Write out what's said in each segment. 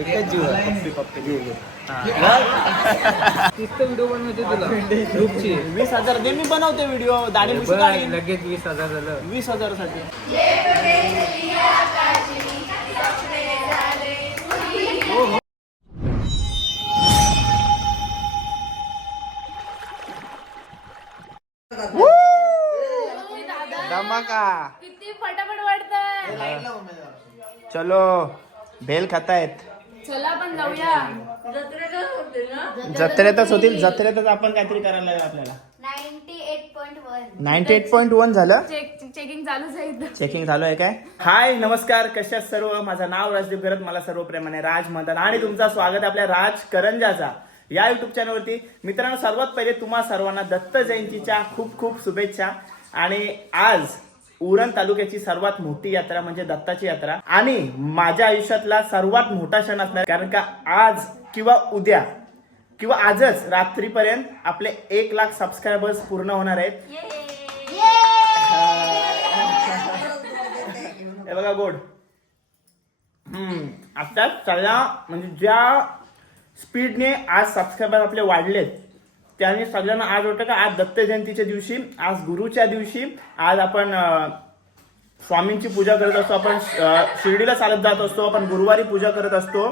एकच जीव आहे, पप्पी पप्पी घे घे. व्हिडिओ बनवते तुला ग्रुपची 20,000 दे, मी बनवते व्हिडिओ. दाढी मिशी काढीन. लगेच 20,000 झालं. 20,000 साठी. धमाका. किती फटाफट वाटतंय. चलो भेल खातायत. चला आपण जाऊया. जत्रेतच होतील. जत्रेतच आपण काहीतरी करायला लागेल आपल्याला. 98.1 98.1 झालं. चेकिंग चालूच आहे. चेकिंग चालू आहे काय? हाय नमस्कार, कशा आहात सर्व. माझं नाव राजदीप करत, मला सर्व प्रेमाने राज म्हणतात आणि तुमचं स्वागत आहे आपल्या राज करंजाचा या युट्यूब चॅनलवरती. मित्रांनो, सर्वात पहिले तुम्हा सर्वांना दत्त जयंतीच्या खूप खूप शुभेच्छा. आणि आज उरण तालुक्याची सर्वात मोठी यात्रा म्हणजे दत्ताची यात्रा आणि माझ्या आयुष्यातला सर्वात मोठा क्षण असणार, कारण का आज किंवा उद्या किंवा आजच रात्रीपर्यंत आपले 1 लाख सबस्क्रायबर्स पूर्ण होणार आहेत. हे बघा गोड. आता सगळ्या म्हणजे ज्या स्पीडने आज सबस्क्रायबर आपले वाढलेत त्याने सगळ्यांना आज वाटतं का आज दत्त जयंतीच्या दिवशी, आज गुरुच्या दिवशी, आज आपण स्वामींची पूजा करत असतो, आपण शिर्डीला चालत जात असतो, आपण गुरुवारी पूजा करत असतो.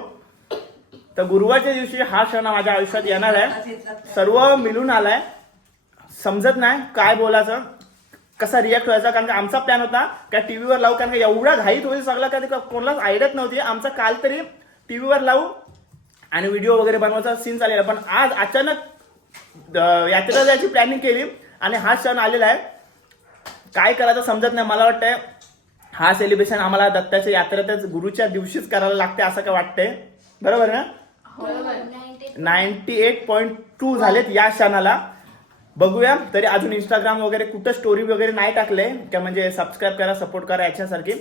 तर गुरुवारच्या दिवशी हा क्षण माझ्या आयुष्यात येणार आहे. सर्व मिळून आलाय. समजत नाही काय बोलायचं, कसा रिॲक्ट व्हायचा, कारण का आमचा प्लॅन होता का टीव्हीवर लावू, कारण का एवढा घाईत होईल सगळं कधी कोणालाच आयडियाच नव्हती. आमचा काल तरी टीव्हीवर लावू आणि व्हिडिओ वगैरे बनवायचा सीन चाललेला, पण आज अचानक यात्रेला जायची प्लॅनिंग केली आणि हा क्षण आलेला आहे. काय करायचं समजत नाही. मला वाटतंय हा सेलिब्रेशन आम्हाला दत्ताच्या यात्रेतच गुरुच्या दिवशीच करायला लागते असं काय वाटतंय. बरोबर ना? 98.2 झालेत या क्षणाला. बघूया. तरी अजून इंस्टाग्राम वगैरे कुठं स्टोरी वगैरे नाही टाकले का, म्हणजे सबस्क्राईब करा, सपोर्ट करा याच्यासारखी.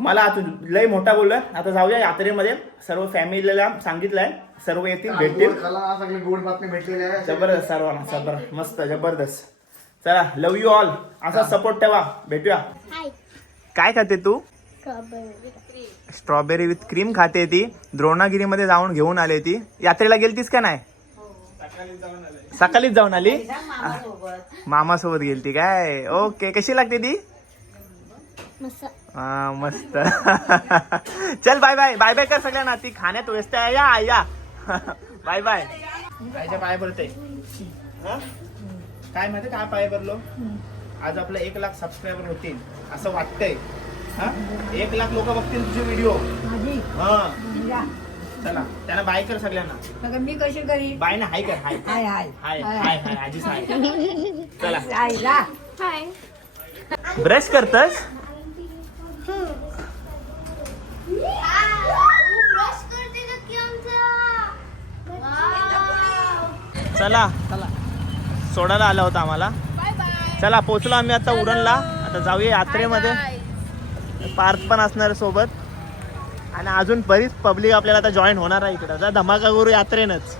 मला आता लय मोठा बोललोय. आता जाऊया यात्रेमध्ये. सर्व फॅमिलीला सांगितलंय, सर्व येतील, भेटतील. जबरदस्त सर्वांना, जबरदस्त, मस्त, जबरदस्त. चला, लव यू ऑल. असा सपोर्ट ठेवा. भेटूया. काय खाते तू? स्ट्रॉबेरी विथ क्रीम खाते ती. द्रोणागिरीमध्ये जाऊन घेऊन आले ती. यात्रेला गेलतीस का नाही? सकाळीच जाऊन आली. मामासोबत गेलती काय? ओके. कशी लागते ती? हा, मस्त. चल बाय बाय. बाय बाय कर सगळ्यांना. ती खाण्यात व्यस्त आहे. या बाय बाय. कायच्या पाय पडते काय माहिती काय पाय पडलो. आज आपलं 1 लाख सबस्क्रायबर होतील असं वाटतंय. 1 लाख लोक बघतील तुझे व्हिडिओ. चला त्यांना बाय कर सगळ्यांना. मी कशी करी बाय ना. हाय कर. हाय हाय हाय हाय हाय हाय आजीच हाय. चला हाय. ब्रश करतस? चला सोडायला आला होता आम्हाला. चला पोचलो आम्ही आता उरणला. आता जाऊया यात्रेमध्ये. पार्थ पण असणार सोबत आणि अजून बरीच पब्लिक आपल्याला आता जॉईन होणार आहे इकडं. आता धमाका करू यात्रेनंच.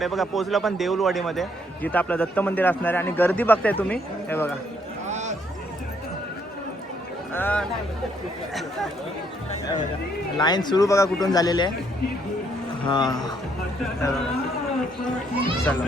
हे बघा पोचलो पण देऊलवाडीमध्ये, जिथं आपलं दत्त मंदिर असणार आहे. आणि गर्दी बघताय तुम्ही. हे बघा लाईन सुरू बघा कुठून झालेली आहे. चला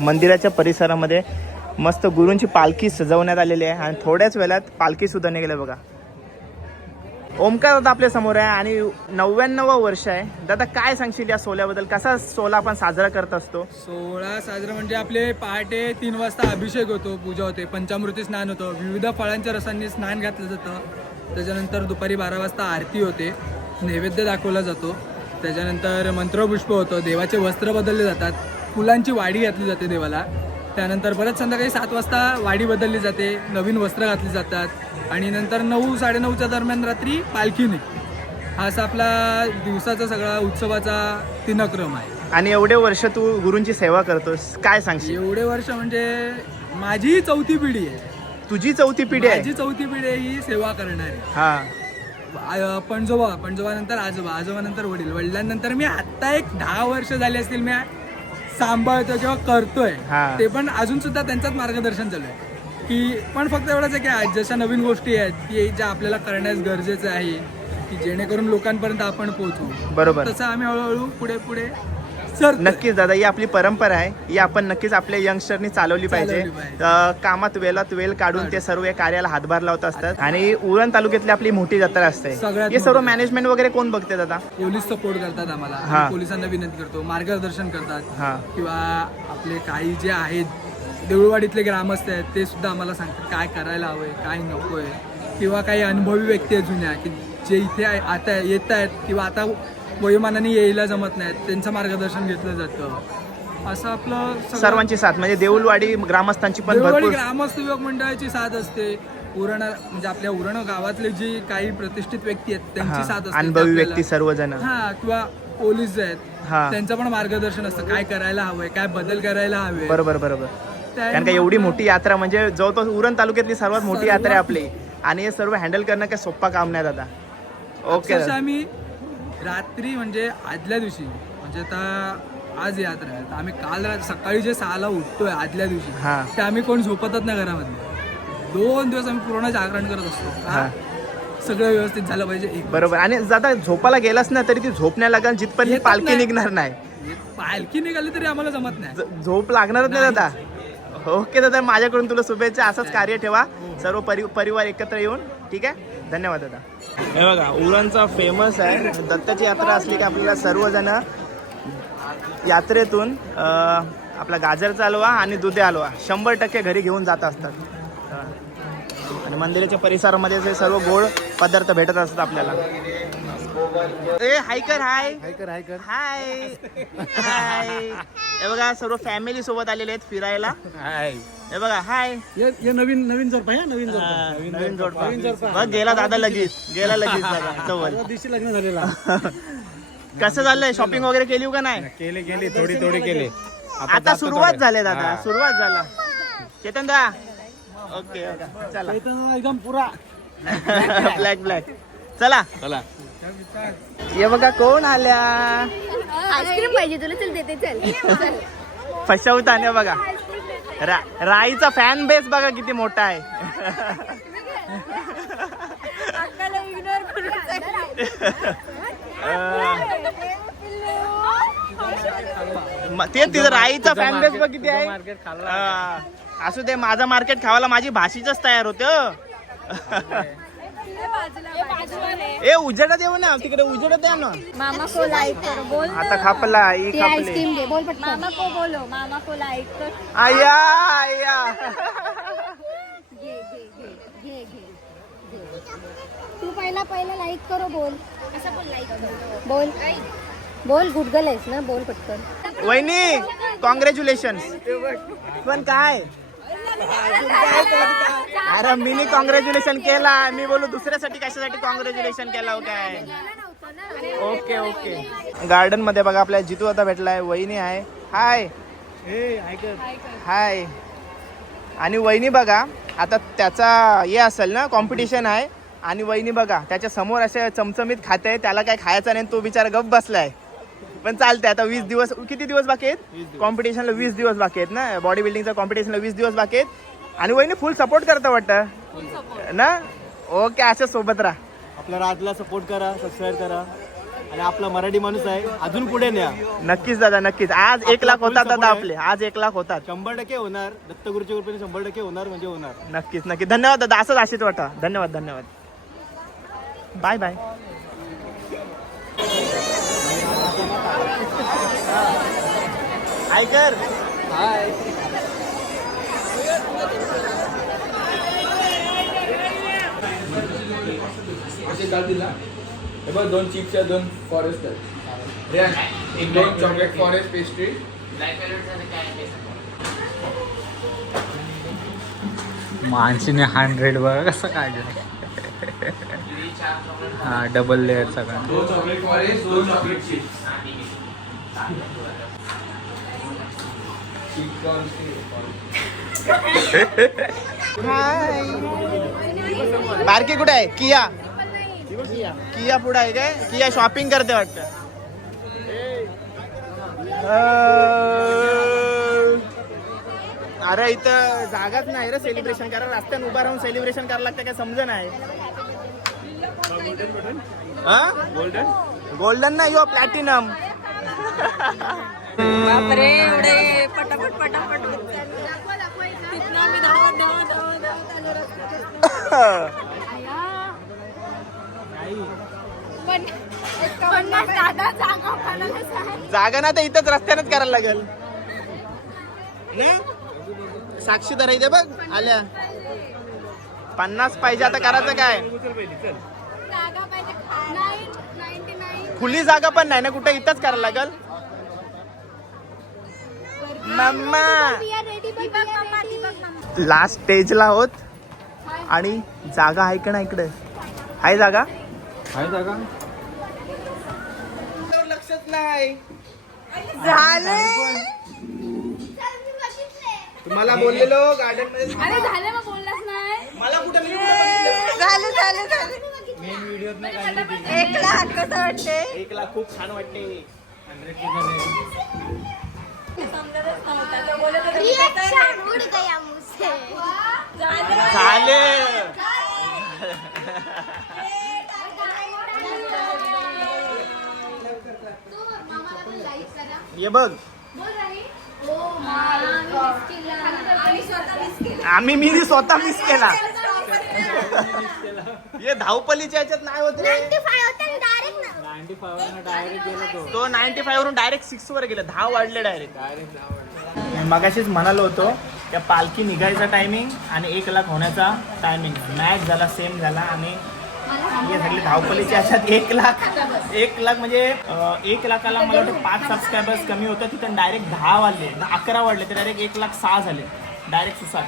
मंदिराच्या परिसरामध्ये मस्त गुरूंची पालखी सजवण्यात आलेली आहे आणि थोड्याच वेळात पालखी सुद्धा निघाली बघा. ओमकार दादा आपल्या समोर आहे आणि 99 वर्ष आहे. दादा काय सांगशील या सोहळ्याबद्दल? कसा सोहळा आपण साजरा करत असतो? सोहळा साजरा म्हणजे आपले पहाटे 3 वाजता अभिषेक होतो, पूजा होते, पंचामृती स्नान होतं, विविध फळांच्या रसांनी स्नान घातलं जातं. त्याच्यानंतर दुपारी 12 वाजता आरती होते, नैवेद्य दाखवला जातो. त्याच्यानंतर मंत्रपुष्प होतं, देवाचे वस्त्र बदलले जातात, फुलांची वाडी घातली जाते देवाला. त्यानंतर परत संध्याकाळी 7 वाजता वाडी बदलली जाते, नवीन वस्त्र घातली जातात आणि नंतर 9-9:30च्या दरम्यान रात्री पालखी निघते. हा असा आपला दिवसाचा सगळा उत्सवाचा दिनक्रम आहे. आणि एवढे वर्ष तू गुरूंची सेवा करतोस, काय सांगशील? एवढे वर्ष म्हणजे माझी 4थी पिढी आहे. तुझी चौथी पिढी आहे. माझी चौथी पिढी आहे ही सेवा करणारी. हा पणजोबा नंतर आजोबा नंतर वडिलांनंतर मी आता एक 10 वर्ष झाले असतील मी सांभाळतोय किंवा करतोय. हा. ते पण अजून सुद्धा त्यांचंच मार्गदर्शन चालू आहे की पण फक्त एवढंच आहे की जशा नवीन गोष्टी आहेत की ज्या आपल्याला करण्यास गरजेचं आहे की जेणेकरून लोकांपर्यंत आपण पोहोचू. बरोबर. तसं आम्ही हळूहळू पुढे सरतोय. नक्कीच दादा, ही आपली परंपरा आहे, ही आपण नक्कीच आपल्या यंगस्टरनी चालवली पाहिजे. कामात वेळात वेळ काढून ते सर्व या कार्याला हातभार लावत असतात. आणि उरण तालुक्यातली आपली मोठी जत्रा असते. सगळ्यात हे सर्व मोठी. मॅनेजमेंट वगैरे कोण बघते दादा? पोलीस सपोर्ट करतात आम्हाला. हा. आम्ही पोलिसांना विनंती करतो, मार्गदर्शन करतात. हा. किंवा आपले काही जे आहेत देऊळवाडीतले ग्रामस्थ आहेत ते सुद्धा आम्हाला सांगतात काय करायला हवंय काय नकोय. किंवा काही अनुभवी व्यक्ती आहेत जुन्या की जे इथे आता येत आहेत किंवा आता वयोमानाने यायला जमत नाहीत, त्यांचं मार्गदर्शन घेतलं जातं. असं आपलं सर्वांची साथ म्हणजे देऊळवाडी ग्रामस्थांची पण देऊळवाडी भरपूर. ग्रामस्थ युवक मंडळाची साथ असते. उरण म्हणजे आपल्या उरण गावातले जी काही प्रतिष्ठित व्यक्ती आहेत त्यांची साथ असते. अनुभवी आपल्याला. व्यक्ती सर्वजण. हा किंवा पोलीस जे हा. आहेत त्यांचं पण मार्गदर्शन असतं काय करायला हवंय काय बदल करायला हवे. बरोबर. कारण का एवढी मोठी यात्रा म्हणजे जवळपास उरण तालुक्यातली सर्वात मोठी यात्रा आहे आपली. आणि हे सर्व हँडल करणं काय सोप्पा काम नाही दादा. ओके. आम्ही रात्री म्हणजे आदल्या दिवशी म्हणजे आता आज यात्रा आहे तर आम्ही काल सकाळी जे 6ला उठतोय आदल्या दिवशी हा. ते आम्ही कोण झोपतच नाही घरामध्ये. 2 दिवस आम्ही पूर्ण जागरण करत असतो. हा. सगळं व्यवस्थित झालं पाहिजे. बरोबर. आणि दादा झोपाला गेलास ना तरी ती झोप नाही लागणार जिथपर्यंत येतच पालखी नाही. निघणार नाही. पालखी निघाली तरी आम्हाला जमत नाही. झोप लागणारच नाही दादा. ओके दादा, माझ्याकडून तुला शुभेच्छा. असंच कार्य ठेवा सर्व परिवार एकत्र येऊन. ठीक आहे, धन्यवाद दादा. हे बघा उरणचा फेमस आहे दत्ताची यात्रा असली की आपल्याला सर्वजण यात्रेतून आपला गाजरचा हलवा आणि दुधी हलवा 100% घरी घेऊन जात असतात. आणि मंदिराच्या परिसरामध्ये हे सर्व गोड पदार्थ भेटत असतात आपल्याला. ए हायकर हाय हाय हाय. हे बघा सर्व फॅमिली सोबत आलेले आहेत फिरायला. हे बघा हाय. नवीन जोडपा नवीन जोडपा बघ गेला दादा लगेच दादा जवळ. दिवशी लग्न झालेला. कसं चाललंय, शॉपिंग वगैरे केली का नाही? केली थोडी केली. आता सुरुवात झाली दादा, सुरुवात झाला. चेतन दा. ओके चला. एकदम पुरा ब्लॅक चला. ये बघा कोण आल्या. आईस्क्रीम पाहिजे तुला, चल देते चल. फसवता नाही बघा. राईचा फॅन बेस बघा किती मोठा आहे. ते तिथं राईचा फॅन बेस बघ किती आहे. असू दे, माझं मार्केट खावायला माझी भाषीच तयार होते. ए उजेडात येऊ ना, तिकडे उजेडात या ना. मामा को लाइक करो बोल. आता खापला ही खापली. आइसक्रीम दे बोल पटकन. मामा को बोलो मामा को लाइक कर. आया आया. घे घे घे घे घे. तू पहिला लाइक करो बोल. असं बोल लाइक करो बोल. बोल गुड गर्ल आहेस ना, बोल पटकन. वहिनी कॉंग्रॅच्युलेशन. पण काय अरे मीनी कॉंग्रॅच्युलेशन केला, मी बोलू दुसऱ्यासाठी कशासाठी कॉंग्रॅच्युलेशन केला हो काय. ओके. गार्डन मध्ये बघा आपल्या जितू आता भेटलाय, वहिनी आहे. हाय हाय. आणि वहिनी बघा आता त्याचा हे असेल ना कॉम्पिटिशन आहे. आणि वहिनी बघा त्याच्या समोर असे चमचमीत खाते, त्याला काय खायचं नाही, तो बिचारा गप्प बसलाय. पण चालतंय. आता 20 दिवस, किती दिवस बाकी आहेत कॉम्पिटिशनला? 20 दिवस बाकी आहेत ना बॉडी बिल्डिंगच्या कॉम्पिटिशनला. 20 दिवस बाकी आहेत. आणि वहिनी फुल सपोर्ट करता वाटतं ना. ओके, असं सोबत राहा. आपल्या राजला सपोर्ट करा, सबस्क्राईब करा. आणि आपला मराठी माणूस आहे, अजून पुढे न्या. नक्कीच दादा, नक्कीच. आज 1 लाख होतात दादा आपले, आज 1 लाख होतात. 100% होणार. दत्तगुरूच्या कृपेने 100% होणार म्हणजे होणार. नक्कीच नक्की. धन्यवाद दादा, असंच आशित वाटा. धन्यवाद. Bye bye. आयकर हाय. हे बघ 2 चिप्सच्या 2 फॉरेस्ट आहेत. 2 चॉकलेट फॉरेस्ट पेस्ट्री. मानसीने 100 बघा कसं काय हा डबल लेअर सगळं. 2 chocolate forest 2 chocolate chips. Chicken हाय. बारकी कुठे आहे? किया किया पुढे आहे काय? किया शॉपिंग करते वाटतं. अरे इथं जागाच नाही रे सेलिब्रेशन करायला. रस्त्यात उभा राहून सेलिब्रेशन करायला लागतं काय समज नाही. गोल्डन नाही यो प्लॅटिनम. बापरे एवढे पटापट पटापट तिथनं आम्ही धावत धावत धावत धावत आलो जागा ना तर इथंच रस्त्यानंच करायला लागेल ना. साक्षी तर इथे बघ आल्या. 50 पाहिजे आता करायचं काय? खुली जागा पण नाही ना कुठे, इथंच करायला लागेल. मम्मा लास्ट स्टेजला आहोत आणि जागा आहे का ना इकडे? आहे जागा? लक्षच नाही तुम्हाला बोललेलो गार्डन मध्ये झालं मग बोललाच नाही. मला कुठे झालं मेन व्हिडिओ 1,00,000 कसं वाटते? 1,00,000 खूप छान वाटते. झाले ये बघ मी स्वतः मिस केला. हे धावपलीच्या याच्यात नाही होत रे. 95 वरून डायरेक्ट 6 वर गेलं. 10 वाढले डायरेक्ट. मगाशीच म्हणालो होतो त्या पालखी निघायचा टायमिंग आणि 1,00,000 होण्याचा टायमिंग मॅच झाला, सेम झाला. आणि हे सगळे धावपलीच्या याच्यात 1,00,000 म्हणजे 1,00,000ला मला वाटतं 5 सबस्क्रायबर्स कमी होतं. तिथं डायरेक्ट 10 वाढले, 11 वाढले तर डायरेक्ट 1,06,000 झाले डायरेक्ट सुसाट.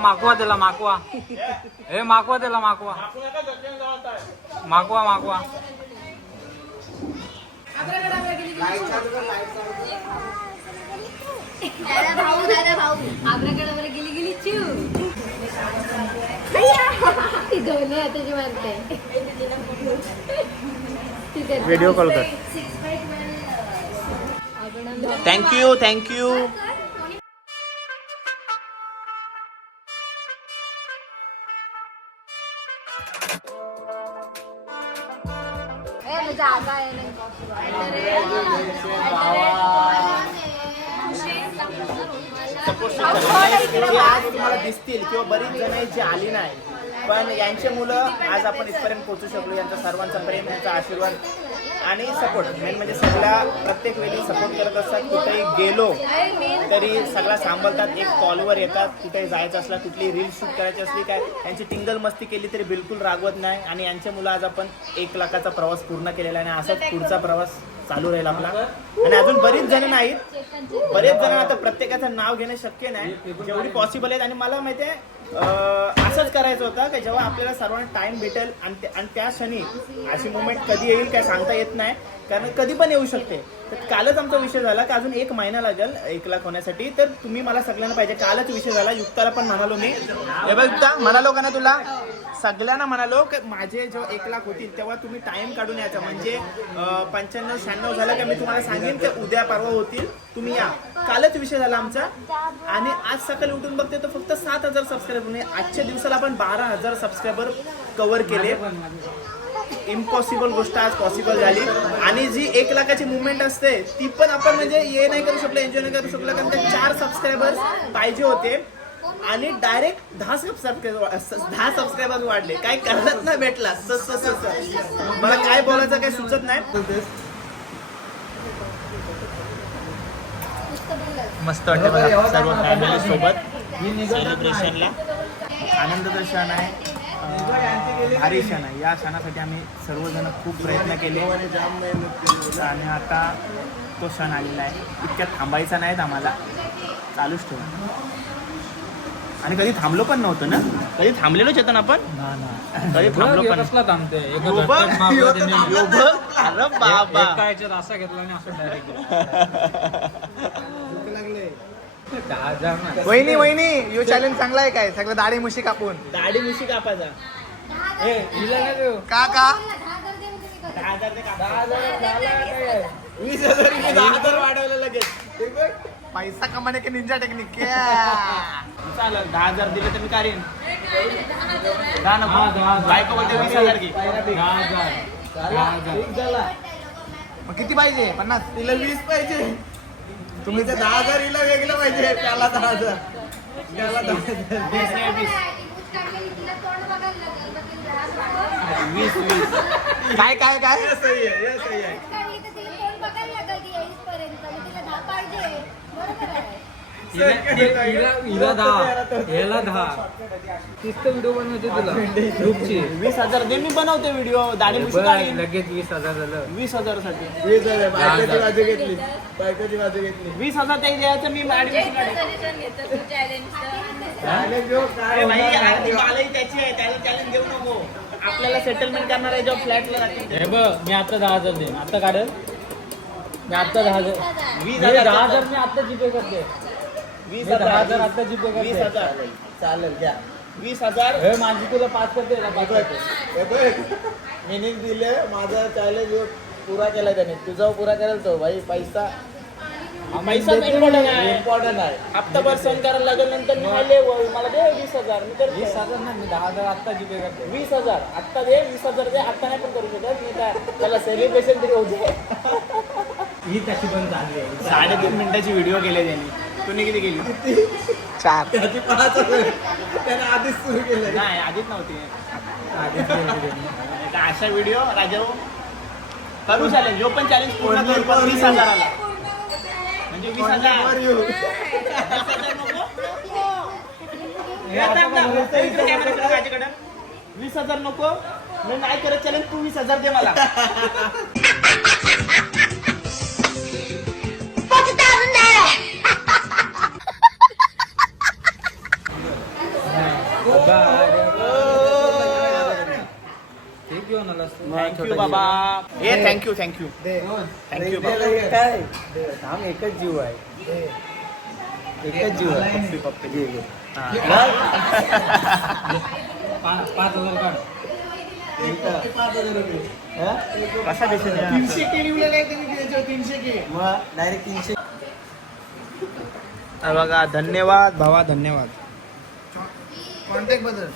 माकवा त्याला माकवा. हे माकवा त्याला माकवा. दादा भाऊ आग्राकडे गेली चिव दोन्ही हाताची मारते. व्हिडिओ कॉल कर. थँक्यू. जागा आहे तुम्हाला दिसतील किंवा बरीच जण आहेत जी आली नाही, पण यांचे मुलं आज आपण इथपर्यंत पोहोचू शकलो. यांचा सर्वांचा प्रेम, यांचा आशीर्वाद आणि सपोर्ट मेन म्हणजे सगळ्या प्रत्येक वेळी सपोर्ट करत असतात. कुठेही गेलो तरी सगळा सांभाळतात. एक कॉलवर येतात. कुठेही जायचं असला, कुठली रील शूट करायची असली, काय यांची टिंगल मस्ती केली तरी बिलकुल रागवत नाही. आणि यांच्या मुलं आज आपण 1,00,000चा प्रवास पूर्ण केलेला आहे आणि असाच पुढचा प्रवास चालू राहील आपला. आणि अजून बरीच जण नाहीत, बरेच जण आता प्रत्येकाचं नाव घेणं शक्य नाही, जेवढी पॉसिबल आहेत. आणि मला माहिती आहे असंच करायचं होतं की जेव्हा आपल्याला सर्वांना टाइम भेटेल आणि त्या क्षणी अशी मुवमेंट कधी येईल काय सांगता येत नाही, कारण कधी पण येऊ शकते. तर कालच आमचा विषय झाला की अजून 1 महिना लागेल 1,00,000 होण्यासाठी. तर तुम्ही मला सगळ्यांना पाहिजे. कालच विषय झाला. युक्ताला पण म्हणालो मी, हे बघ युक्ता म्हणालो का ना तुला, सगळ्यांना म्हणालो की माझे जेव्हा 1,00,000 होतील तेव्हा तुम्ही टाइम काढून यायचा. म्हणजे 95-96 झालं की मी तुम्हाला सांगेन की उद्या परवा होतील, तुम्ही या. कालच विषय झाला आमचा. आणि आज सकाळी उठून बघते तर फक्त 7,000 सबस्क्रायबर. आजच्या दिवसाला आपण 12,000 सबस्क्रायबर कव्हर केले. इम्पॉसिबल गोष्ट आज पॉसिबल झाली. आणि जी 1,00,000ची मुवमेंट असते ती पण आपण म्हणजे हे नाही करू शकलो, एन्जॉय नाही करू शकलो, कारण का 4 सबस्क्रायबर्स पाहिजे होते आणि डायरेक्ट 10 सबस्क्रायबर्स वाढले. काय करत नाही भेटला. मला काय बोलायचं काय सुचत नाही. मस्त वाटतं बघा सर्व फॅमिली सोबत सेलिब्रेशनला. आनंदाचा क्षण आहे, भारी क्षण आहे. या क्षणासाठी आम्ही सर्वजण खूप प्रयत्न केले आणि आता तो क्षण आलेला आहे. इतक्यात थांबायचा नाहीत आम्हाला, चालूच ठेवा. आणि कधी थांबलो पण नव्हतं ना, कधी थांबलेलो चेतन आपण, कधी थांबलो पण कसला थांबते अरे बाबा असा घेतला आणि असं डायरेक्ट वहिनी वहिनी यो चॅलेंज चांगला आहे काय? सगळं दाढी मुशी कापून दाढी मुशी कापायचा. का का 10,000 ते कापा. 20,000 मी 10,000 वाढवलं लगेच. पैसा कमाने के निंजा टेक्निक चालेल 10,000 दिले तर मी काढीन. का नको? बायको बोलते 20,000 घे. मग किती पाहिजे? 50? तिला 20 पाहिजे. तुम्ही तर 10,000 हिला वेगळं पाहिजे. त्याला 10,000 त्याला 10,000 20. काय काय काय हिला 10 याला 10 तिथं व्हिडिओ बनवायचे तुला ग्रुपची 20,000 दे, मी बनवते व्हिडिओ. दाढी मुशी काढीन. लगेच 20,000 झालं. 20,000 साठी 20,000 बायकोची बाजू घेतली. बायकोची बाजू घेतली. 20,000 ते द्यायचं, मी दाढी मुशी काढीन. अरे भाई, आधी मालही त्याची आहे, त्याला चॅलेंज देऊ नको. आपल्याला सेटलमेंट करणार आहे जेव्हा फ्लॅटला जातील. हे बघ, मी आता 10,000 दे. आता काढेल मी आता 10,000. 20,000 10,000 मी आता जीपे करते. 10,000 आता जीपे करते. 20,000 चालेल घ्या. 20,000. हे माझी तुला 5 करते ना 5 करते. मीनिंग दिले. माझा चॅलेंज पुरा केला त्याने. तुझा पुरा करेल तो भाई. पैसा पैसा इम्पॉर्टंट आहे. इम्पॉर्टंट आहे. हप्ताभर सण करायला लागेल, नंतर मी आले मला दे 20,000. मी करते 20,000 ना मी 10,000 आता जीपे करते. 20,000 आत्ता दे. 20,000 दे. आत्ता नाही पण करू शकत मी. काय त्याला सेलिब्रेशन तरी होते. ही त्याची पण चांगली आहे. 3.5 मिनिटाची व्हिडिओ केले त्यांनी. तुम्ही किती केली? 4 त्याने आधीच सुरू केलं. नाही, आधीच नव्हती. एका अशा व्हिडिओ राजा करू चॅलेंज. जो पण चॅलेंज पूर्ण करू, पण 20,000 म्हणजे 20,000 नको. माझ्याकडे 20,000 नको. मी नाही करत चॅलेंज. तू 20,000 दे मला. थँक्यू बाबा. ए थँक्यू थँक्यू थँक्यू बाबा. थांब, एकच जीव आहे. एकच जीव आहे. पप्पी घे. 5,000 काढ. 5,000 रुपये. कसा दिसेल 300 के लिहिलेलं आहे त्यांनी द्यायचं. 300 के मग डायरेक्ट 300. बघा, धन्यवाद भावा, धन्यवाद. कॉन्टॅक्ट बदल.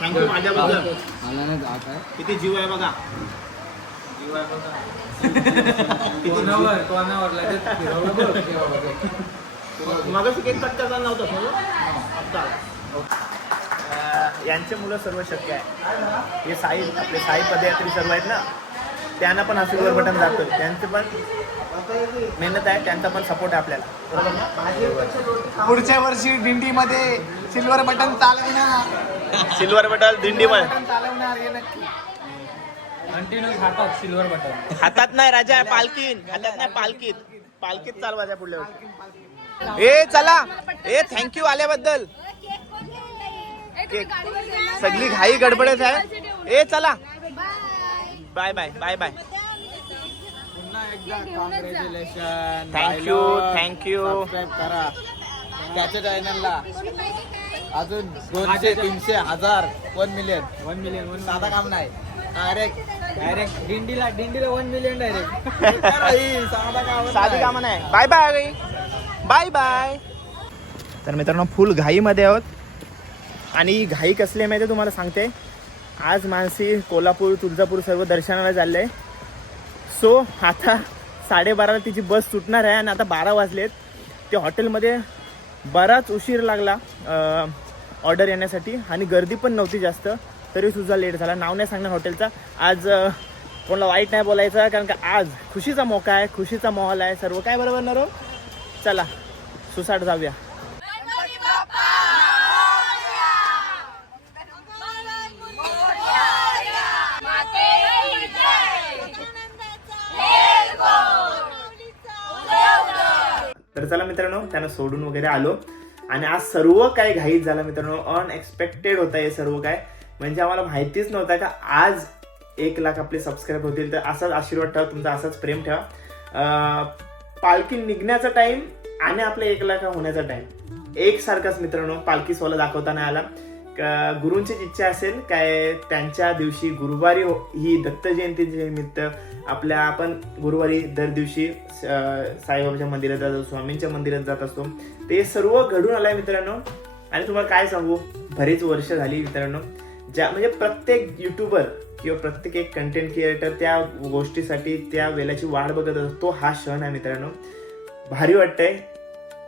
थँक्यू माझ्याबद्दल. किती जीव आहे बघा. जीव आहे बघा. कोणावर लगेच फिरवलं बघ. मग केक कट करता नव्हतं. यांचे मुलं सर्व शक्य आहे. हे साई आपले साई पदयात्री सर्व आहेत ना, त्यांना पण हा सिल्वर बटन जातो. त्यांचं पण मेहनत आहे, त्यांचा पण सपोर्ट आहे आपल्याला. बरोबर ना? पुढच्या वर्षी दिंडीमध्ये सिल्वर बटन चालवणार. सिल्वर बटन दिंडीमध्ये चालवणार हे नक्की. कंटिन्यू हातात सिल्वर बटन. हातात नाही राजा, पालखीत. हातात नाही, पालखीत. पालखीत चालवायच्या पुढल्या वर्षी. ए चला, ए थँक्यू आल्याबद्दल. सगळी घाई गडबडच आहे. ए चला, बाय बाय बाय बाय. पुन्हा एकदा कॉंग्रॅच्युलेशन. Thank you thank you. सबस्क्राईब करा त्याच्या चॅनलला. अजून 200, 300, 1000, 1 मिलियन. 1 मिलियन साधा काम नाही. डायरेक्ट दिंडीला 1 मिलियन डायरेक्ट. साधा काम साधी कामं नाही. Bye bye bye bye. तर मित्रांनो, फुल घाईमध्ये आहोत. आणि ही घाई कसली आहे माहिती तुम्हाला सांगते. आज मानसी, कोल्हापूर, तुळजापूर सर्व दर्शनाला चाललं आहे. सो आता 12:30 तिची बस सुटणार आहे आणि आता 12 वाजलेत. ते हॉटेलमध्ये बराच उशीर लागला ऑर्डर येण्यासाठी आणि गर्दी पण नव्हती जास्त, तरी सुद्धा लेट झाला. नाव नाही सांगणार हॉटेलचा. आज कोणाला वाईट नाही बोलायचं, कारण का आज खुशीचा मोका आहे, खुशीचा माहोल आहे, सर्व काय बरोबर ना रो. चला सुसाट जाऊया. तर चला मित्रांनो, त्यांना सोडून वगैरे आलो आणि आज सर्व काही घाईत झालं मित्रांनो. अनएक्सपेक्टेड होतं हे सर्व काय, म्हणजे आम्हाला माहितीच नव्हतं का आज 1 लाख आपले सबस्क्राईब होतील. तर असाच आशीर्वाद ठेवा, तुमचा असाच प्रेम ठेवा. पालखी निघण्याचा टाइम आणि आपल्या 1 लाख होण्याचा टाइम एकसारखाच मित्रांनो. पालखी सोहळा दाखवता नाही आला. गुरूंची इच्छा असेल काय, त्यांच्या दिवशी गुरुवारी ही दत्त जयंतीच्या निमित्त आपल्या आपण गुरुवारी दर दिवशी साईबाबाच्या मंदिरात जात असतो, स्वामींच्या मंदिरात जात असतो. ते सर्व घडून आलंय मित्रांनो. आणि तुम्हाला काय सांगू, बरीच वर्ष झाली मित्रांनो, ज्या म्हणजे प्रत्येक युट्यूबर किंवा प्रत्येक एक कंटेंट क्रिएटर त्या गोष्टीसाठी त्या वेळेची वाट बघत असतो. हा क्षण आहे मित्रांनो. भारी वाटतंय,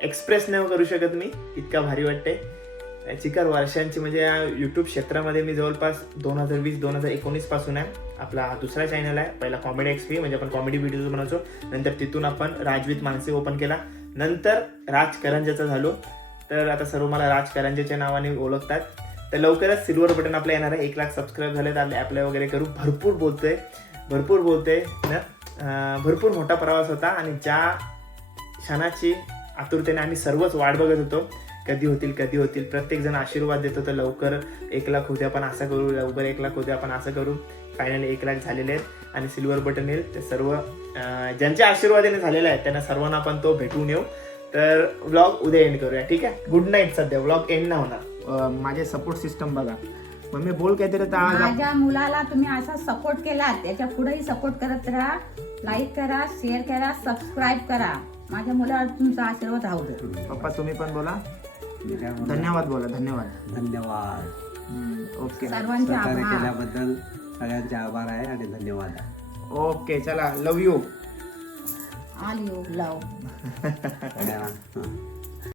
एक्सप्रेस नाही करू शकत मी, इतका भारी वाटतंय. चिकार वर्षांची म्हणजे या यूट्यूब क्षेत्रामध्ये मी जवळपास 2020-2019 पासून आहे. आपला हा दुसरा चॅनल आहे. पहिला कॉमेडी एक्सपी म्हणजे आपण कॉमेडी व्हिडिओज बनवतो, नंतर तिथून आपण राजवीत मानसी ओपन केला, नंतर राज करंजाचा झालो. तर आता सर्व मला राज करंजाच्या नावाने ओळखतात. तर लवकरच सिल्वर बटन आपलं येणार आहे. 1 लाख सबस्क्राईब झाले तर अप्लाय वगैरे करू. भरपूर बोलतोय ना. भरपूर मोठा प्रवास होता आणि ज्या क्षणाची आतुरतेने आम्ही सर्वच वाट बघत होतो, कधी होतील. प्रत्येक जण आशीर्वाद देत होतं, लवकर 1 लाख होते आपण असं करू, लवकर 1 लाख होते आपण असं करू. फायनली 1 लाख झालेले आहेत आणि सिल्वर बटन येईल. ते सर्व ज्यांच्या आशीर्वादाने झालेलं आहे त्यांना सर्वांना आपण तो भेटून येऊ. तर व्लॉग उद्या एंड करूया, ठीक आहे. Good night. सध्या व्लॉग एंड नाही होणार. माझे सपोर्ट सिस्टम बघा. मग मी बोल काहीतरी. माझ्या मुलाला तुम्ही असा सपोर्ट केला, त्याच्या पुढेही सपोर्ट करत राहा. लाईक करा, शेअर करा, सबस्क्राईब करा. माझ्या मुलावर तुमचा आशीर्वाद राहू दे. पप्पा तुम्ही पण बोला. धन्यवाद बोला. धन्यवाद. ओके, सर्वांचे सहकार्य आभार. केल्याबद्दल सगळ्यांचे आभार आहे आणि धन्यवाद आहे. ओके, चला. लव यू. ऑल यू लव. सगळ्यांना.